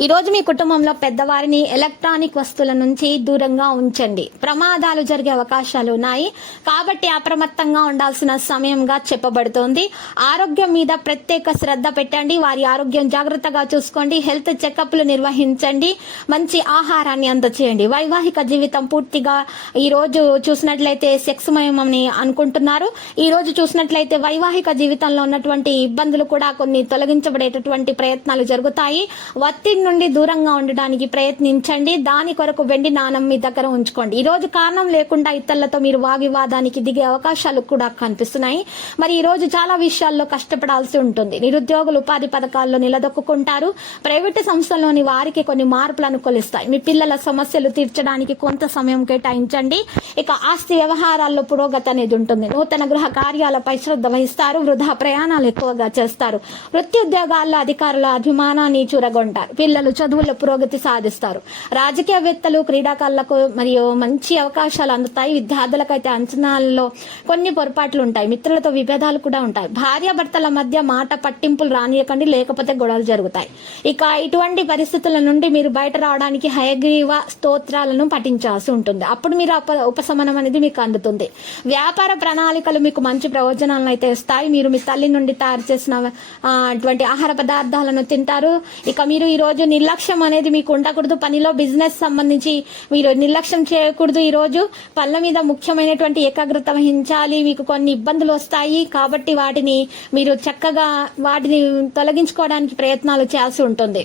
ఈరోజు మీ కుటుంబంలో పెద్దవారిని ఎలక్ట్రానిక్ వస్తువుల నుంచి దూరంగా ఉంచండి. ప్రమాదాలు జరిగే అవకాశాలు ఉన్నాయి. కాబట్టి అప్రమత్తంగా ఉండాల్సిన సమయంగా చెప్పబడుతోంది. ఆరోగ్యం మీద ప్రత్యేక శ్రద్ధ పెట్టండి. వారి ఆరోగ్యం జాగ్రత్తగా చూసుకోండి. హెల్త్ చెకప్లు నిర్వహించండి. మంచి ఆహారాన్ని అందచేయండి. వైవాహిక జీవితం పూర్తిగా ఈ రోజు చూసినట్లయితే సెక్స్మయమని అనుకుంటున్నారు. ఈ రోజు చూసినట్లయితే వైవాహిక జీవితంలో ఉన్నటువంటి ఇబ్బందులు కూడా కొన్ని తొలగించబడేటటువంటి ప్రయత్నాలు జరుగుతాయి. ఒత్తిడి నుండి దూరంగా ఉండడానికి ప్రయత్నించండి. దాని కొరకు వెండి నాణం మీ దగ్గర ఉంచుకోండి. ఈ రోజు కారణం లేకుండా ఇతరులతో మీరు వాగ్వివాదానికి దిగే అవకాశాలు కూడా కనిపిస్తున్నాయి. మరి ఈ రోజు చాలా విషయాల్లో కష్టపడాల్సి ఉంటుంది. నిరుద్యోగులు ఉపాధి పథకాల్లో నిలదొక్కుంటారు ప్రైవేటు సంస్థల్లోని వారికి కొన్ని మార్పులను కొలుస్తాయి. మీ పిల్లల సమస్యలు తీర్చడానికి కొంత సమయం కేటాయించండి. ఇక ఆస్తి వ్యవహారాల్లో పురోగతి అనేది ఉంటుంది. నూతన గృహ కార్యాలపై శ్రద్ధ వహిస్తారు. వృధా ప్రయాణాలు ఎక్కువగా చేస్తారు. వృత్తి ఉద్యోగాల్లో అధికారుల అభిమానాన్ని చూరగొంటారు. పిల్లలు చదువుల్లో పురోగతి సాధిస్తారు. రాజకీయవేత్తలు క్రీడాకారులకు మరియు మంచి అవకాశాలు అందుతాయి. విద్యార్థులకైతే అంచనాల్లో కొన్ని పొరపాట్లు ఉంటాయి. మిత్రులతో విభేదాలు కూడా ఉంటాయి. భార్యాభర్తల మధ్య మాట పట్టింపులు రానియకండి లేకపోతే గొడవలు జరుగుతాయి. ఇక ఇటువంటి పరిస్థితుల నుండి మీరు బయట రావడానికి హయగ్రీవ స్తోత్రాలను పఠించాల్సి ఉంటుంది. అప్పుడు మీరు అప ఉపశమనం అనేది మీకు అందుతుంది. వ్యాపార ప్రణాళికలు మీకు మంచి ప్రయోజనాలను అయితే ఇస్తాయి. మీరు మీ తల్లి నుండి తయారు చేసిన అటువంటి ఆహార పదార్థాలను తింటారు. ఇక మీరు ఈ ఈరోజు నిర్లక్ష్యం అనేది మీకు ఉండకూడదు పనిలో బిజినెస్ సంబంధించి మీరు నిర్లక్ష్యం చేయకూడదు ఈరోజు. పళ్ళ మీద ముఖ్యమైనటువంటి ఏకాగ్రత వహించాలి. మీకు కొన్ని ఇబ్బందులు వస్తాయి. కాబట్టి వాటిని మీరు చక్కగా వాటిని తొలగించుకోవడానికి ప్రయత్నాలు చేయాల్సి ఉంటుంది.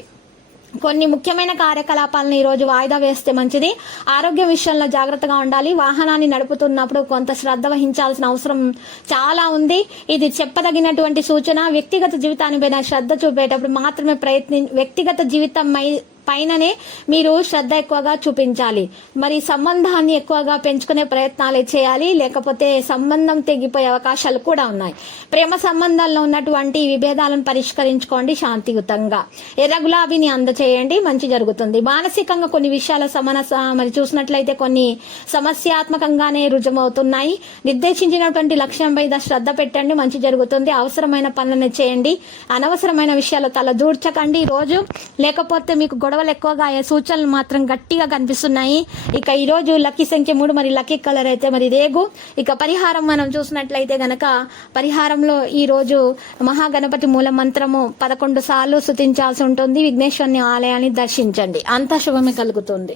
కొన్ని ముఖ్యమైన కార్యకలాపాలను ఈ రోజు వాయిదా వేస్తే మంచిది. ఆరోగ్య విషయంలో జాగ్రత్తగా ఉండాలి. వాహనాన్ని నడుపుతున్నప్పుడు కొంత శ్రద్ధ వహించాల్సిన అవసరం చాలా ఉంది. ఇది చెప్పదగినటువంటి సూచన. వ్యక్తిగత జీవితాన్ని పైన శ్రద్ధ చూపేటప్పుడు మాత్రమే ప్రయత్ని వ్యక్తిగత జీవితం పైననే మీరు శ్రద్ధ ఎక్కువగా చూపించాలి. మరి సంబంధాన్ని ఎక్కువగా పెంచుకునే ప్రయత్నాలు చేయాలి. లేకపోతే సంబంధం తెగిపోయే అవకాశాలు కూడా ఉన్నాయి. ప్రేమ సంబంధాల్లో ఉన్నటువంటి విభేదాలను పరిష్కరించుకోండి శాంతియుతంగా. ఎర్ర గులాబీని అందచేయండి. మంచి జరుగుతుంది. మానసికంగా కొన్ని విషయాల సమనస మరి చూసినట్లయితే కొన్ని సమస్యాత్మకంగానే రుజుమవుతున్నాయి నిర్దేశించినటువంటి లక్ష్యంపై మీద శ్రద్ధ పెట్టండి. మంచి జరుగుతుంది. అవసరమైన పనులను చేయండి. అనవసరమైన విషయాలు తల దూర్చకండి రోజు లేకపోతే మీకు గొడవ గొడవలు ఎక్కువగా అయ్యే సూచనలు మాత్రం గట్టిగా కనిపిస్తున్నాయి. ఇక ఈ రోజు లక్కీ సంఖ్య మూడు మరి లక్కీ కలర్ అయితే మరి రేగు. ఇక పరిహారం మనం చూసినట్లయితే గనక పరిహారంలో ఈ రోజు మహాగణపతి మూల మంత్రము పదకొండు సార్లు శుతించాల్సి ఉంటుంది. విఘ్నేశ్వరుని ఆలయాన్ని దర్శించండి. అంత శుభమే కలుగుతుంది.